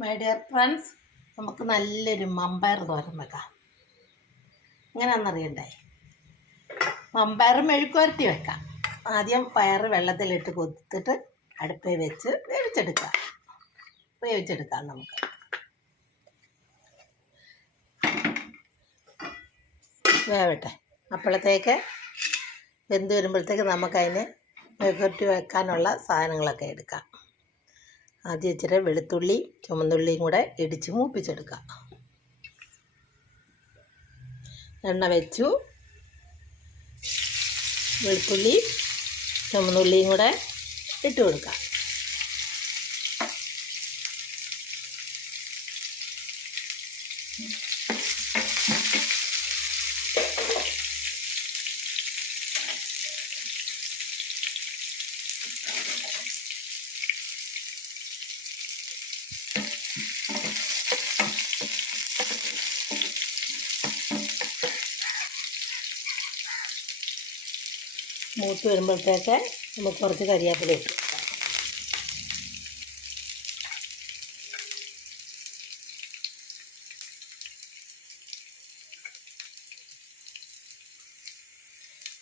My dear friends നമുക്ക് നല്ലൊരു മമ്പയർ തോരൻ വെക്കാം. എങ്ങനെയാണെന്നറിയണ്ടേ മമ്പയർ മെഴുക്കുവരട്ടി വെക്കാം. ആദ്യം പയർ വെള്ളത്തിലിട്ട് കൊത്തിട്ട് അടുപ്പിൽ വെച്ച് വേവിച്ചെടുക്കാം. വേവിച്ചെടുക്കാം നമുക്ക്. വേവട്ടെ. അപ്പോഴത്തേക്ക് വെന്ത് വരുമ്പോഴത്തേക്ക് നമുക്കതിന് മെഴുക്കുവരട്ടി വെക്കാനുള്ള സാധനങ്ങളൊക്കെ എടുക്കാം. ആദ്യം ഇച്ചിരി വെളുത്തുള്ളി ചുമന്നുള്ളിയും കൂടെ ഇടിച്ച് മൂപ്പിച്ചെടുക്കുക എണ്ണ വെച്ചു. വെളുത്തുള്ളി ചുമന്നുള്ളിയും കൂടെ ഇട്ട് കൊടുക്കാം. മൂത്ത് വരുമ്പോഴത്തേക്ക് നമുക്ക് കുറച്ച് കരിയാപ്പില ഇട്ട്.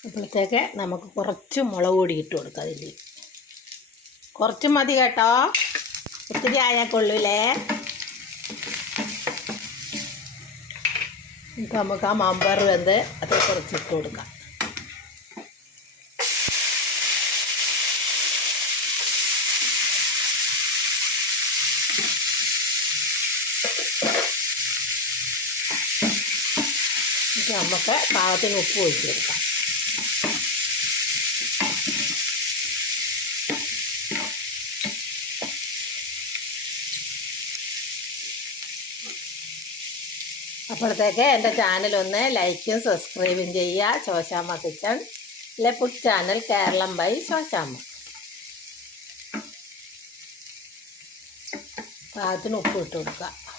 അപ്പോഴത്തേക്ക് നമുക്ക് കുറച്ച് മുളക് പൊടി ഇട്ട് കൊടുക്കാം അതിൽ കുറച്ച് മതി കേട്ടോ. ഒത്തിരി ആയാൽ കൊള്ളൂലേ എന്നിട്ട് നമുക്ക് ആ മാമ്പാർ വെന്ത് അത് കുറച്ച് ഇട്ട് കൊടുക്കാം. നമുക്ക് പാകത്തിന് ഉപ്പ് ഒഴിച്ച് കൊടുക്കാം. അപ്പോഴത്തേക്ക് എന്റെ ചാനലൊന്ന് ലൈക്കും സബ്സ്ക്രൈബും ചെയ്യുക. ശോശാമ്മ കിച്ചൺ. അല്ലെ food channel Keralam by Shoshamma. പാകത്തിന് ഉപ്പ് ഇട്ട് കൊടുക്കുക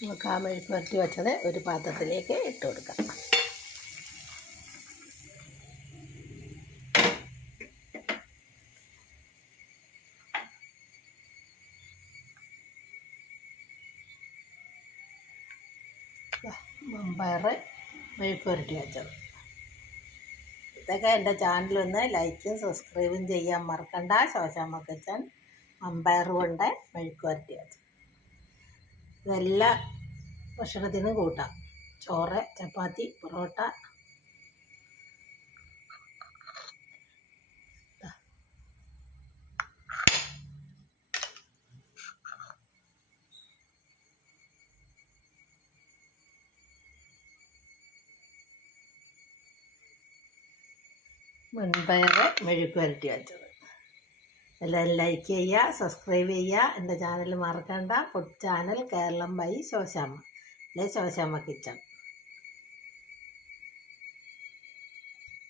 നമുക്ക് ആ വെച്ചത് ഒരു പാത്രത്തിലേക്ക് ഇട്ട് കൊടുക്കാം. മെഴുക്ക് വരട്ടി വെച്ചത്. ഇതൊക്കെ എന്റെ ചാനലൊന്ന് ലൈക്കും സബ്സ്ക്രൈബും ചെയ്യാൻ മറക്കണ്ട. ശോശാമ്മ കിച്ചൻ മമ്പയർ കൊണ്ട് മെഴുക്ക് വരട്ടി വെച്ചത്. ഇതെല്ലാം ഭക്ഷണത്തിനും കൂട്ടാം. ചോറ് ചപ്പാത്തി പൊറോട്ട. മുൻപയറ് മെഴുക്ക് വരട്ടി വെച്ചത്. എല്ലാവരും ലൈക്ക് ചെയ്യുക സബ്സ്ക്രൈബ് ചെയ്യുക. എന്റെ ചാനൽ മറക്കണ്ട. Food channel Keralam by Shoshamma. അല്ലെ? ശോശാമ്മ കിച്ചൺ